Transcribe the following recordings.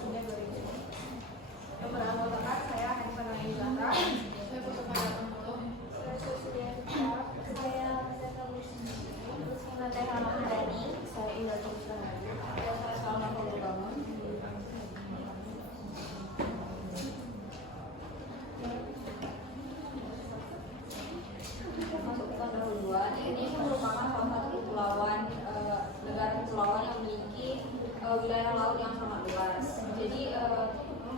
hingga 2000. Yang beranggotakan saya Hanifah Naila Zahra, saya Putra Puluh, saya Susudianita, saya Natehana Hamdani, saya Indra Citra, saya Salma Fadul Bangun. Masuk ke pendahuluan, Indonesia merupakan salah satu negara kepulauan yang memiliki wilayah laut yang sangat luas. Jadi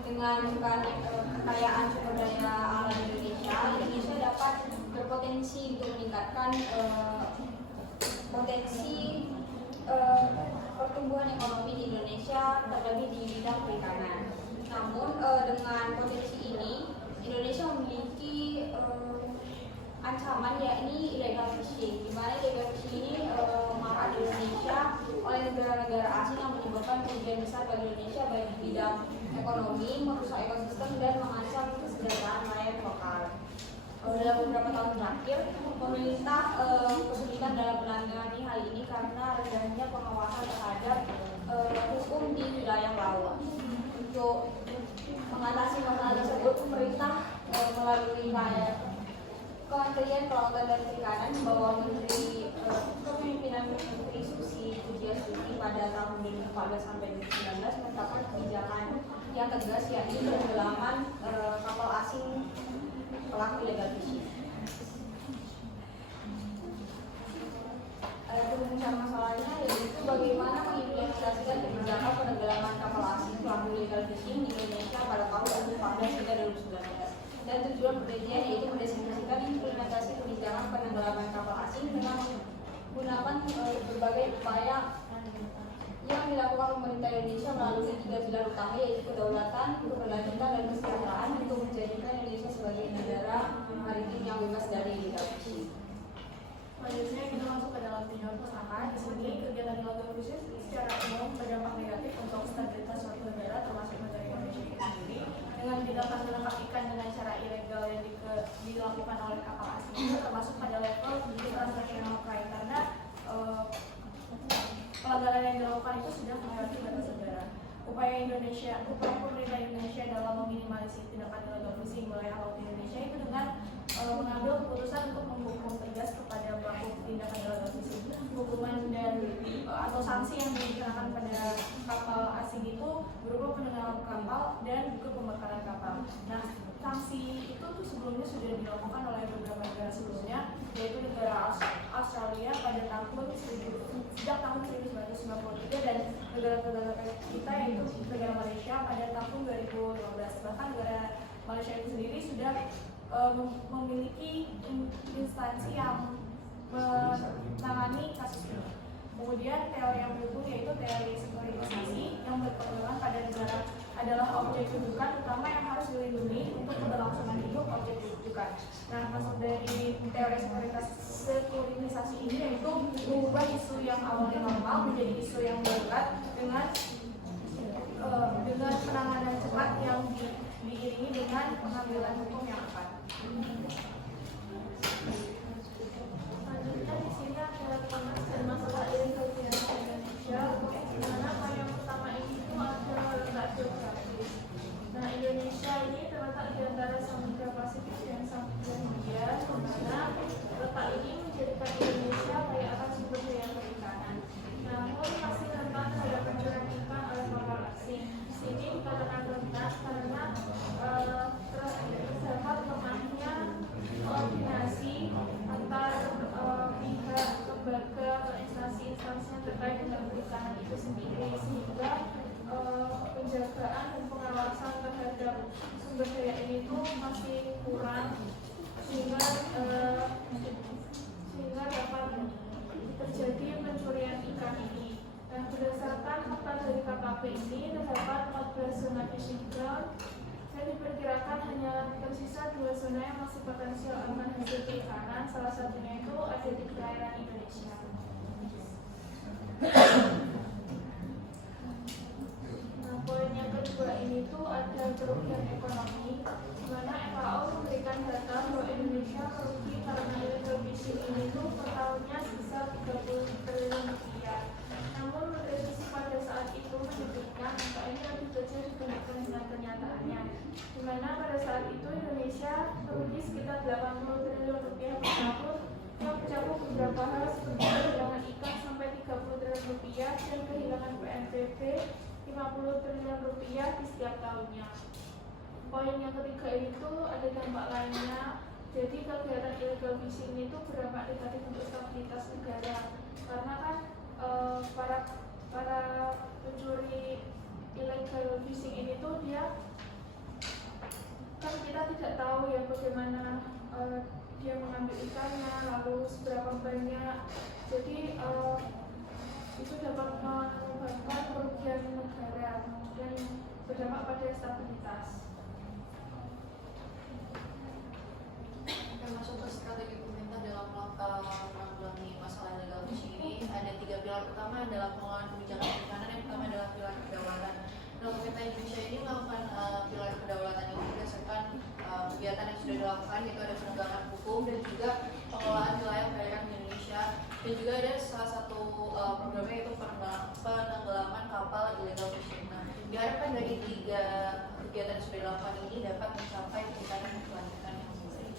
dengan kekayaan sumber daya alam Indonesia dapat berpotensi untuk meningkatkan potensi pertumbuhan ekonomi di Indonesia, terlebih di bidang perikanan. Namun dengan potensi ini, Indonesia memiliki ancaman yakni illegal fishing, di mana illegal fishing ini marak di Indonesia oleh negara-negara asing yang menyebabkan kerugian besar bagi Indonesia baik di bidang ekonomi, merusak ekosistem dan mengancam kesejahteraan nelayan lokal. Dalam beberapa tahun terakhir, pemerintah kesulitan dalam menangani hal ini karena rendahnya pengawasan terhadap hukum di wilayah laut. Untuk mengatasi masalah tersebut, pemerintah melalui Kementerian Kelautan dan Perikanan di bawah kepemimpinan Menteri Susi Pujiastuti pada tahun 2014 sampai 2019 menetapkan kebijakan yang tegas yakni penenggelaman kapal asing pelaku illegal fishing. Perumuskan masalahnya yaitu bagaimana mengimplementasikan kebijakan penenggelaman kapal asing pelaku illegal fishing di Indonesia pada tahun 2014 hingga 2019. Dan tujuan penelitian yaitu mendefinisikan implementasi kebijakan penenggelaman kapal asing dengan menggunakan berbagai upaya yang dilakukan pemerintah Indonesia melalui 3 pilar utama yaitu kedaulatan, keberlanjutan, dan kesejahteraan untuk menjadikan Indonesia sebagai negara maritim yang bebas dari illegal fishing. Selanjutnya kita masuk ke dalam tinjauan pustaka. Di sini kegiatan illegal fishing secara umum berdampak negatif untuk stabilitas suatu negara termasuk negara Indonesia itu sendiri. Dengan tindakan menangkap ikan dengan cara ilegal yang dilakukan oleh kapal asing itu termasuk pada level transnational crime karena pelanggaran yang dilakukan itu sudah melewati batas negara. Upaya pemerintah Indonesia dalam meminimalisir tindakan illegal fishing wilayah laut Indonesia itu dengan mengambil keputusan untuk menghukum tegas kepada pelaku tindakan illegal fishing. Hukuman dan atau sanksi yang dikenakan pada kapal asing itu berupa penenggelaman kapal dan juga pembakaran kapal. Nah, sanksi itu tuh sebelumnya sudah dilakukan oleh beberapa negara sebelumnya, yaitu negara Australia pada sejak tahun 1993 dan negara-negara kita yaitu negara Malaysia pada tahun 2015. Bahkan negara Malaysia itu sendiri sudah memiliki instansi yang menangani kasus ini. Kemudian teori yang mendukung yaitu teori sekuritisasi yang berpegangan pada negara adalah objek rujukan utama yang harus dilindungi untuk keberlangsungan hidup objek rujukan. Nah, maksud dari teori sekuritisasi ini yaitu mengubah isu yang awalnya normal menjadi isu yang darurat dengan penanganan cepat yang diiringi dengan pengambilan hukum yang tepat. Selanjutnya di sini adalah penjelasan masalah illegal fishing Indonesia. Dimana yang pertama ini itu adalah letak geografis. Nah, Indonesia ini terletak di antara Samudra Pasifik dan Samudra Hindia, dimana letak ini menjadikan Indonesia kaya akan sumber daya perikanan. Namun masih rentan terhadap pencurian ikan oleh kapal asing. Di sini dikatakan rentan karena terdapat lemahnya koordinasi antar pihak, lembaga, atau instansi-instansi yang terkait dengan perikanan itu sendiri, sehingga penjagaan dan pengawasan terhadap sumber daya ini tuh masih kurang, sehingga dapat terjadi pencurian ikan ini. Nah, berdasarkan fakta dari KKP ini terdapat 14 zona fishing ground dan diperkirakan hanya tersisa 2 zona yang masih potensial aman hasil perikanan. Salah satunya itu ada di perairan Indonesia. Nah, poin yang kedua ini tuh ada kerugian ekonomi, di mana FAO memberikan data bahwa Indonesia merugi karena illegal fishing ini tuh per tahunnya sebesar 30 triliun rupiah. Namun Menteri Susi pada saat itu menyebutkan angka ini lebih kecil Indonesia merugi sekitar 80 triliun rupiah per tahun yang mencakup beberapa hal seperti kehilangan ikan sampai 30 triliun rupiah dan kehilangan PNBP 50 triliun rupiah di setiap tahunnya. Poin yang ketiga itu ada dampak lainnya. Jadi kegiatan illegal fishing itu berdampak negatif untuk stabilitas negara karena kan para pencuri illegal fishing ini tuh dia kan kita tidak tahu ya bagaimana dia mengambil ikannya lalu seberapa banyak, jadi itu dapat menyebabkan kerugian negara dan berdampak pada stabilitas. Termasuk ke strategi pemerintah dalam menanggulangi masalah illegal fishing ini ada 3 pilar utama dalam pengelolaan kebijakan perikanan. Yang pertama adalah pilar kedaulatan. Nah, pemerintah Indonesia ini melakukan pilar kedaulatan ini berdasarkan kegiatan yang sudah dilakukan, yaitu ada penegakan hukum dan juga pengelolaan wilayah perairan di Indonesia, dan juga ada salah satu programnya yaitu penenggelaman kapal illegal fishing. Nah, diharapkan dari 3 kegiatan yang sudah dilakukan ini dapat mencapai perikanan yang berkelanjutan yang baik.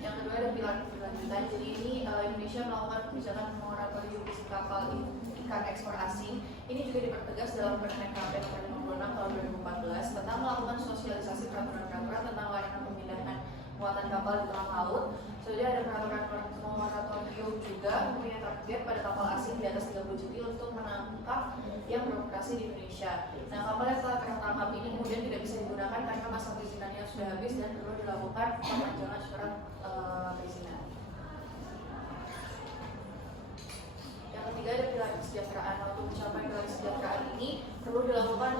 Yang kedua ada pilar berkelanjutan. Jadi ini Indonesia melakukan kebijakan moratorium isi kapal ikan ekspor asing. Ini juga dipertegas dalam Permen KP nomor 56 tahun 2014 tentang melakukan sosialisasi peraturan-peraturan tentang layanan pemindahan muatan kapal di tengah laut. Jadi ada peraturan moratorium juga mempunyai target pada kapal asing di atas 30 jeti untuk menangkap yang beroperasi di Indonesia. Nah, kapal yang telah tertangkap ini kemudian tidak bisa digunakan karena masa perizinannya sudah habis dan perlu dilakukan perpanjangan surat perizinan. Yang ketiga ada pilar kesejahteraan. Untuk mencapai pilar kesejahteraan ini perlu dilakukan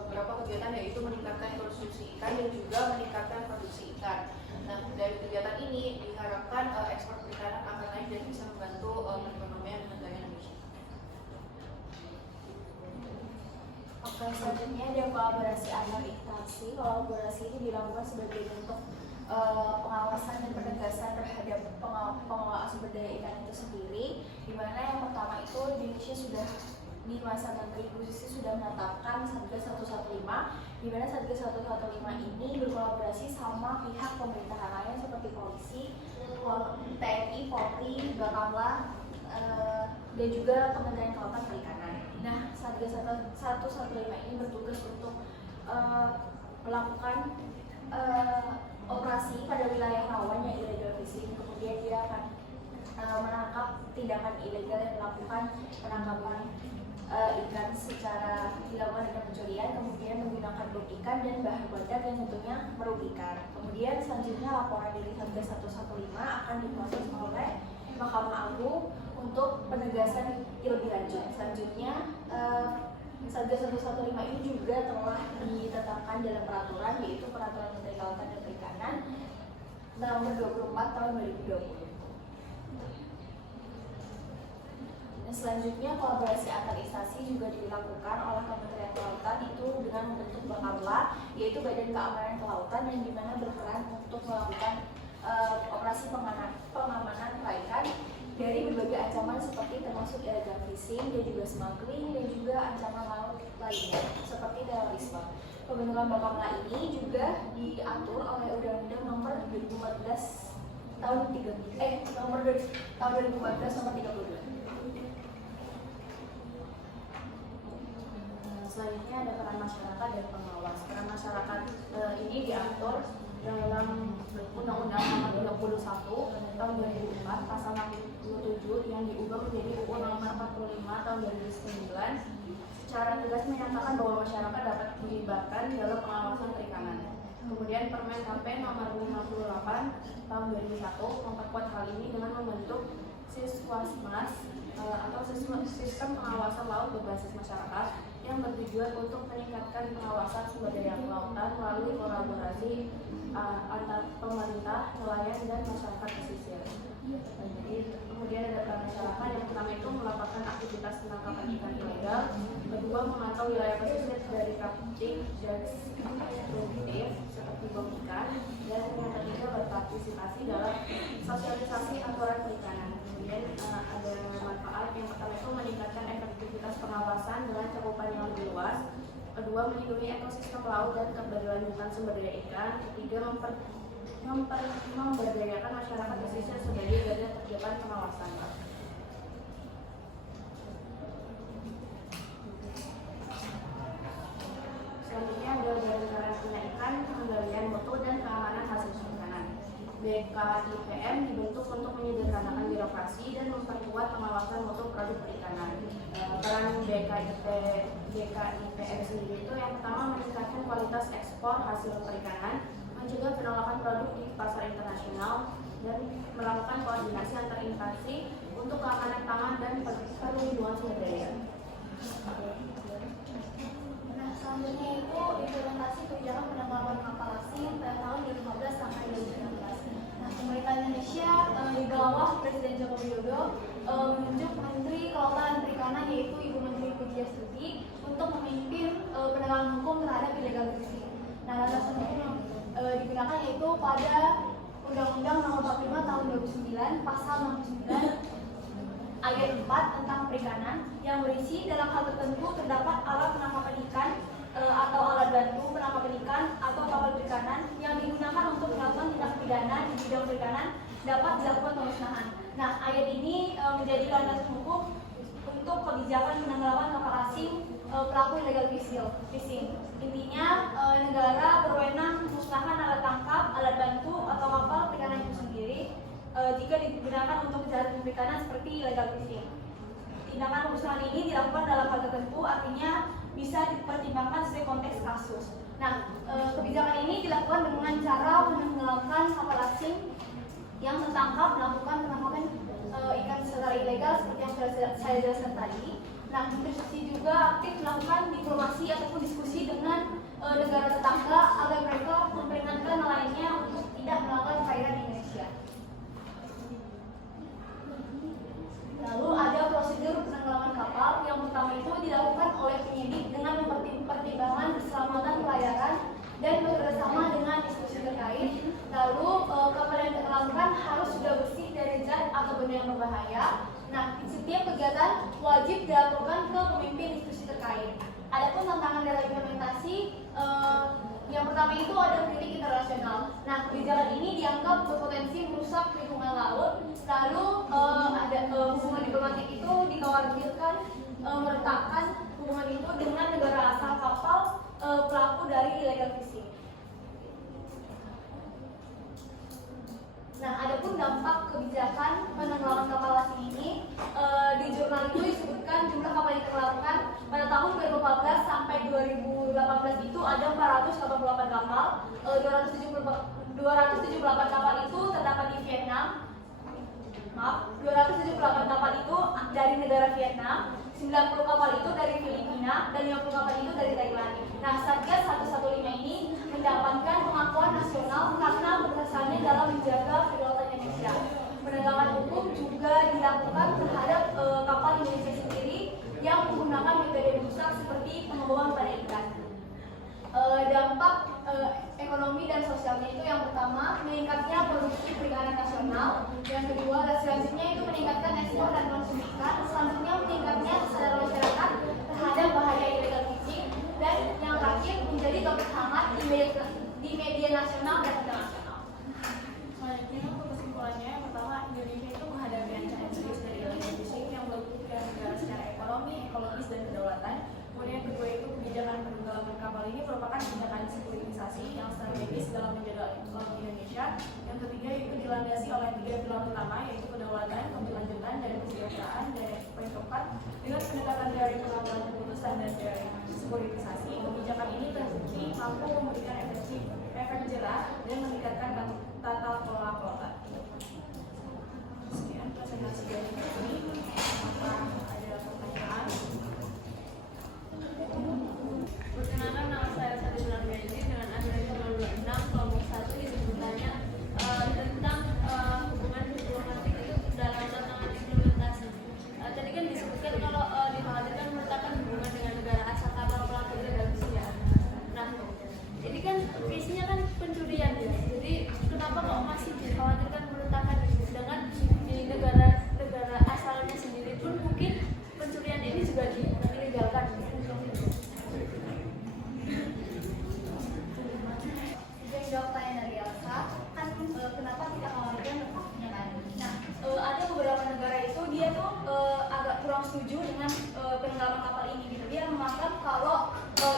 beberapa kegiatan, yaitu meningkatkan konsumsi ikan dan juga meningkatkan produksi ikan. Nah, dari kegiatan ini diharapkan ekspor perikanan akan naik dan bisa membantu perekonomian negara Indonesia. Oke, selanjutnya ada kolaborasi antar instansi. Kolaborasi ini dilakukan sebagai bentuk pengawasan dan penegasan terhadap pengelolaan sumber daya ikan itu sendiri, di mana yang pertama itu Indonesia sudah di masa Menteri Bu Susi sudah menetapkan Satgas 115, di mana Satgas 115 ini berkolaborasi sama pihak pemerintahan lain seperti polisi, TNI, Polri, Bakamla, dan juga Kementerian Kelautan Perikanan. Nah, Satgas 115 ini bertugas untuk melakukan operasi pada wilayah rawan yang illegal fishing. Kemudian dia akan menangkap tindakan ilegal yang melakukan penangkapan ikan secara dilakukan dengan pencurian, kemudian menggunakan bom ikan dan bahan peledak yang tentunya merugikan. Kemudian selanjutnya laporan dari Satgas 115 akan diproses oleh Mahkamah Agung untuk penegasan lebih lanjut. Selanjutnya Satgas 115 ini juga telah ditetapkan dalam peraturan, yaitu Peraturan Menteri Kelautan dan Perikanan nomor 24 tahun 2020. Selanjutnya kolaborasi antar instansi juga dilakukan oleh Kementerian Kelautan itu dengan membentuk Bakamla, yaitu Badan Keamanan Kelautan, yang dimana berperan untuk melakukan operasi pengamanan perairan dari berbagai ancaman seperti termasuk illegal fishing dan juga smuggling dan juga ancaman laut lainnya seperti terorisme. Pembentukan Bakamla ini juga diatur oleh Undang-Undang nomor 2014 tahun 2014 nomor 32. Selanjutnya ada peran masyarakat dan pengawas. Peran masyarakat ini diatur dalam Undang-Undang Nomor 31 tahun 2004 pasal 67 yang diubah menjadi UU Nomor 45 tahun 2009 secara tegas menyatakan bahwa masyarakat dapat dilibatkan dalam pengawasan perikanan. Kemudian Permen KP Nomor 58 tahun 2001 memperkuat hal ini dengan membentuk Siswasmas atau sistem pengawasan laut berbasis masyarakat yang bertujuan untuk meningkatkan pengawasan sumber daya kelautan melalui kolaborasi antar pemerintah, nelayan, dan masyarakat pesisir. Jadi kemudian ada peran masyarakat. Yang pertama itu melakukan aktivitas penangkapan ikan ilegal, kedua memantau wilayah pesisir dari praktik dan produktif seperti bom ikan, dan yang ketiga berpartisipasi dalam sosialisasi aturan perikanan. Kemudian ada manfaat. Yang pertama itu meningkatkan efektivitas pengawasan dengan cakupan yang lebih luas. kedua, melindungi ekosistem laut dan keberlanjutan sumber daya ikan. Ketiga, memberdayakan masyarakat pesisir sebagai garda terdepan pengawasan. Selanjutnya ada badan karantina ikan, pengendalian mutu dan keamanan hasil makanan. BKIPM dibentuk untuk menyederhanakan birokrasi dan memperkuat pengawasan mutu produk perikanan. Peran BKIPM sendiri itu yang pertama meningkatkan kualitas ekspor hasil perikanan, mencegah penolakan produk di pasar internasional, dan melakukan koordinasi antar instansi untuk keamanan pangan dan perlindungan sumber daya. Nah, selanjutnya itu implementasi kebijakan penanggulangan kapal asing pada tahun 2015 sampai 2016. Nah, pemerintah Indonesia di bawah Presiden Joko Widodo menunjuk Menteri Kelautan dan Perikanan yaitu Ibu Menteri Pujiastuti untuk memimpin penegakan hukum terhadap illegal fishing. Nah, landasan hukum yang digunakan yaitu pada Undang-Undang Nomor 45 Tahun 2009 Pasal 69 Ayat 4 tentang perikanan yang berisi dalam hal tertentu terdapat alat penangkapan ikan atau alat bantu penangkapan ikan atau kapal perikanan yang digunakan untuk melakukan tindak pidana di bidang perikanan dapat dilakukan pemusnahan. Nah, ayat ini menjadi landasan hukum untuk kebijakan penanggulangan kapal asing pelaku illegal fishing. Intinya negara berwenang memusnahkan alat tangkap, alat bantu atau kapal perikanan itu sendiri jika digunakan untuk kejahatan perikanan seperti illegal fishing. Tindakan pemusnahan ini dilakukan dalam hal tertentu, artinya bisa dipertimbangkan sesuai konteks kasus. Nah, kebijakan ini dilakukan dengan cara menenggelamkan kapal asing yang tertangkap melakukan penangkapan ikan secara ilegal seperti yang sudah saya jelaskan tadi. Nah, institusi juga aktif melakukan diplomasi ataupun diskusi dengan negara tetangga agar mereka memperingatkan nelayannya untuk tidak melakukan perairan di Indonesia. Lalu ada prosedur penenggelaman kapal. Yang pertama itu dilakukan oleh penyidik dengan mempertimbangkan keselamatan pelayaran dan bekerjasama dengan institusi terkait. Lalu kapal yang ditenggelamkan harus sudah bersih dari zat atau benda yang berbahaya. Nah, setiap kegiatan wajib dilaporkan ke pemimpin institusi terkait. Adapun tantangan dalam implementasi, yang pertama itu ada kritik internasional. Nah, kebijakan ini dianggap berpotensi merusak lingkungan laut. Lalu ada hubungan diplomatik itu dikhawatirkan meletakkan hubungan itu dengan negara asal kapal pelaku dari illegal fishing. Nah, adapun dampak kebijakan penanggulangan kapal asing ini di jurnal itu disebutkan jumlah kapal yang ditenggelamkan pada tahun 2014 sampai 2018 itu ada 488 kapal, 278 kapal itu terdapat di Vietnam. 278 kapal itu dari negara Vietnam, 90 kapal itu dari Filipina, dan 50 kapal itu dari Thailand. Nah, Satgas 115 ini mendapatkan pengakuan nasional karena berkesannya dalam menjaga kedaulatan Indonesia. Penegakan hukum juga dilakukan terhadap kapal Indonesia sendiri yang menggunakan metode rusak seperti pengeboman pada ikan. Dampak ekonomi dan sosialnya itu yang pertama meningkatnya produksi perikanan nasional, yang kedua selanjutnya itu meningkatkan ekspor dan konsumsi ikan, selanjutnya meningkatnya kesadaran masyarakat terhadap bahaya illegal fishing, dan yang terakhir menjadi topik hangat di media nasional dan internasional. Selanjutnya untuk kesimpulannya, yang pertama Indonesia itu menghadapi ancaman serius dari illegal fishing yang merugikan negara secara ekonomi, ekologis, dan kedaulatan. Kemudian yang kedua itu kebijakan penenggelaman kapal ini merupakan tindakan sekuritisasi yang strategis dalam menjaga ekonomi Indonesia. Yang ketiga itu dilandasi oleh 3 pilar utama yaitu kedaulatan, keberlanjutan, dan kesejahteraan. Dan yang paling keempat dengan pendekatan teori pengambilan keputusan dan teori sekuritisasi, kebijakan ini terbukti mampu memberikan efek jerah dan meningkatkan tata kelola kelautan. Sekian presentasi dari kami. Apakah ada pertanyaan? Perkenalkan, nama saya Sadila Benzi dengan adres 026 kelompok 1 disebutnya tentang hubungan diplomatik itu dalam tantangan implementasi. Tadi kan disebutkan kalau dikhawatirkan meletakkan hubungan dengan negara asal kapal pelaku illegal fishing ya. Nah, ini kan visinya kan pencurian ya. Jadi kenapa kok masih dikhawatirkan meletakkan, sedangkan di negara asalnya sendiri pun mungkin pencurian ini juga dilegalkan. menganggap kalau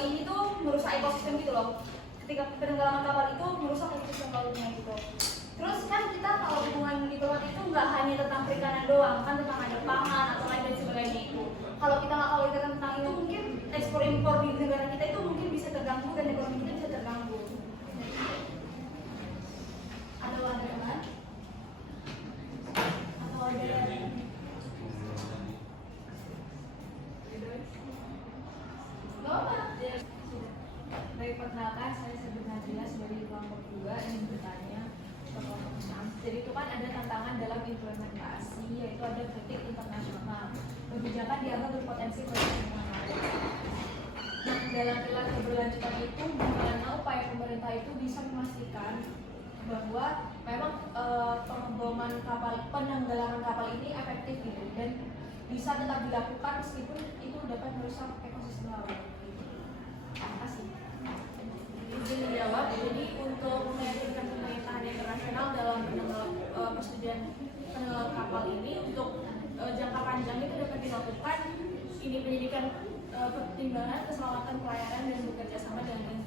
ini tuh merusak ekosistem gitu loh. Ketika penenggelaman kapal itu merusak ekosistem lautnya gitu. Terus kan kita kalau hubungan diplomatik itu nggak hanya tentang perikanan doang, kan tentang ada pangan atau lain dan sebagainya itu. Kalau kita nggak tahu tentang itu, mungkin ekspor impor di negara kita itu mungkin bisa terganggu dan ekonomi kita bisa terganggu. Ada tambahan? Atau ada Baik, perkenalkan, saya Sabit Najila dari kelompok 2 yang bertanya ke kelompok 6. Jadi itu kan ada tantangan dalam implementasi, yaitu ada kritik internasional. Kebijakan dianggap berpotensi lingkungan laut. Nah, dalam pilar keberlanjutan itu, bagaimana upaya pemerintah itu bisa memastikan bahwa memang penenggelaman kapal ini efektif gitu dan bisa tetap dilakukan meskipun itu dapat merusak ekosistem laut. Terima kasih. Izin dijawab. Jadi untuk meyakinkan pemerintahan internasional dalam persetujuan penenggelaman kapal ini untuk jangka panjang itu dapat dilakukan ini pendidikan pertimbangan keselamatan pelayaran dan bekerja sama dengan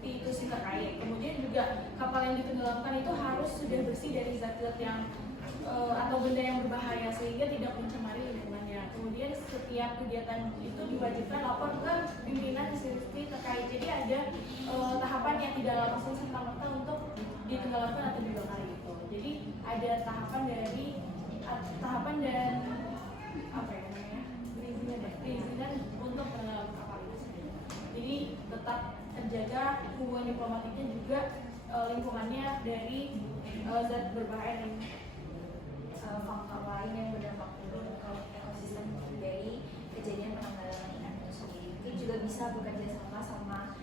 institusi terkait. Kemudian juga kapal yang ditenggelamkan itu harus sudah bersih dari zat-zat yang atau benda yang berbahaya sehingga tidak mencemari lingkungannya. Kemudian setiap kegiatan itu diwajibkan lapor ke pimpinan institusi terkait. Jadi ada tahapan yang tidak langsung serta-merta untuk ditenggelamkan atau dibakar itu. Jadi ada tahapan dan apa ya namanya perizinan untuk penenggelaman kapal itu sendiri. Jadi tetap terjaga hubungan diplomatiknya juga lingkungannya dari zat berbahaya dan faktor lain yang berdampak buruk ke ekosistem dari kejadian penenggelaman ikan itu sendiri. Mungkin juga bisa bekerja sama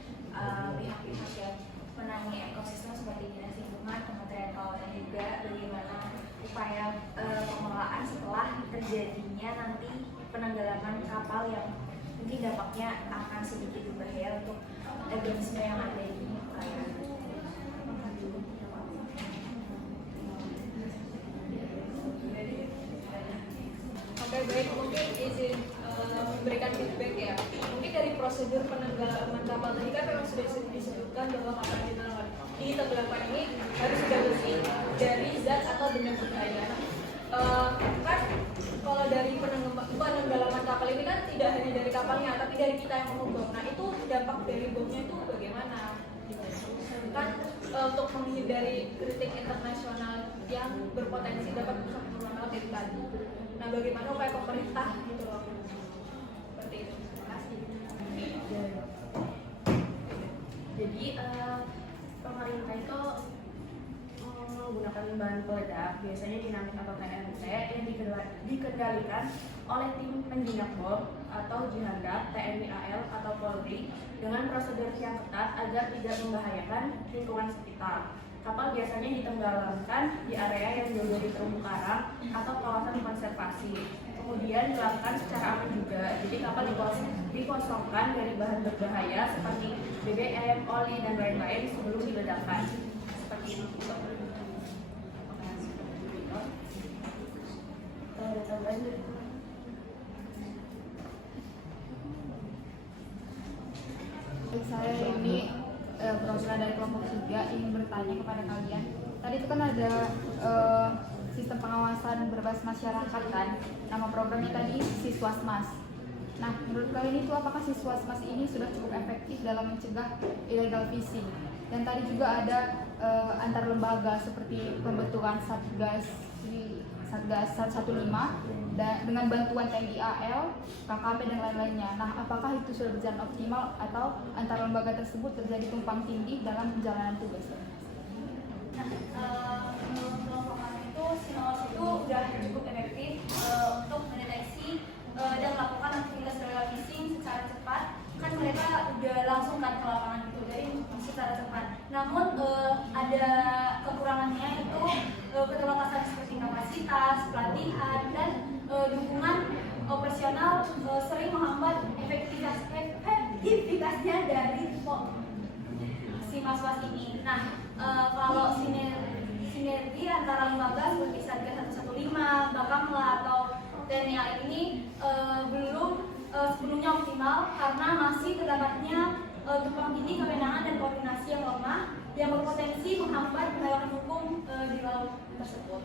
pihak-pihak yang menangani ekosistem seperti Dinas Lingkungan, Kementerian Kelautan juga bagaimana upaya pengelolaan setelah terjadinya nanti penenggelaman kapal yang mungkin dampaknya akan sedikit berbahaya untuk organisme yang ada di perairan. Oke, baik, mungkin izin memberikan feedback ya. Mungkin dari prosedur penenggelaman kapal tadi kan memang sudah disebutkan bahwa kapal di tenggelamkan ini harus sudah bersih dari zat atau benda berbahaya. Kan kalau dari penenggelaman kapal ini kan tidak hanya dari kapalnya, tapi dari kita yang membawa. Nah, itu dampak dari bomnya itu bagaimana? Kan untuk menghindari kritik internasional yang berpotensi dapat merusak hubungan laut itu tadi. Nah, bagaimana upaya pemerintah gitu loh? Seperti itu. Terima kasih. Jadi pemerintah itu menggunakan bahan peledak, biasanya dinamit atau TNT yang dikendalikan oleh tim penjinak bom atau jihandak, TNI AL atau Polri dengan prosedur yang ketat agar tidak membahayakan lingkungan sekitar. Kapal biasanya ditenggelamkan di area yang jauh dari terumbu karang atau kawasan konservasi. Kemudian dilakukan secara aman juga. Jadi kapal dikosongkan dari bahan berbahaya seperti BBM, oli, dan lain-lain sebelum diledakkan. Seperti itu. Ada tambahan dari saya ini perwakilan dari kelompok 3 ingin bertanya kepada kalian. Tadi itu kan ada sistem pengawasan berbasis masyarakat kan. Nama programnya tadi Siswasmas. Nah, menurut kalian itu apakah Siswasmas ini sudah cukup efektif dalam mencegah illegal fishing? Dan tadi juga ada antar lembaga seperti pembentukan Satgas 115 dan dengan bantuan TNI AL, KKP dan lain-lainnya. Nah, apakah itu sudah berjalan optimal atau antar lembaga tersebut terjadi tumpang tindih dalam penjalanan tugas? Nah, menurut kelompok kami itu Sinoas itu sudah cukup efektif untuk mendeteksi dan melakukan aktivitas illegal fishing secara cepat. Kan mereka udah langsung kan ke lapangan gitu, jadi secara cepat. Namun ada kekurangannya itu keterbatasan seperti kapasitas, pelatihan, dan dukungan operasional sering menghambat efektivitasnya dari si mas-mas ini. Nah, kalau sinergi antara lembaga seperti Satgas 115, Bakamla atau TNI AL ini belum sepenuhnya optimal karena masih terdapatnya tumpang tindih kewenangan dan koordinasi yang lemah yang berpotensi menghambat penegakan hukum di laut tersebut.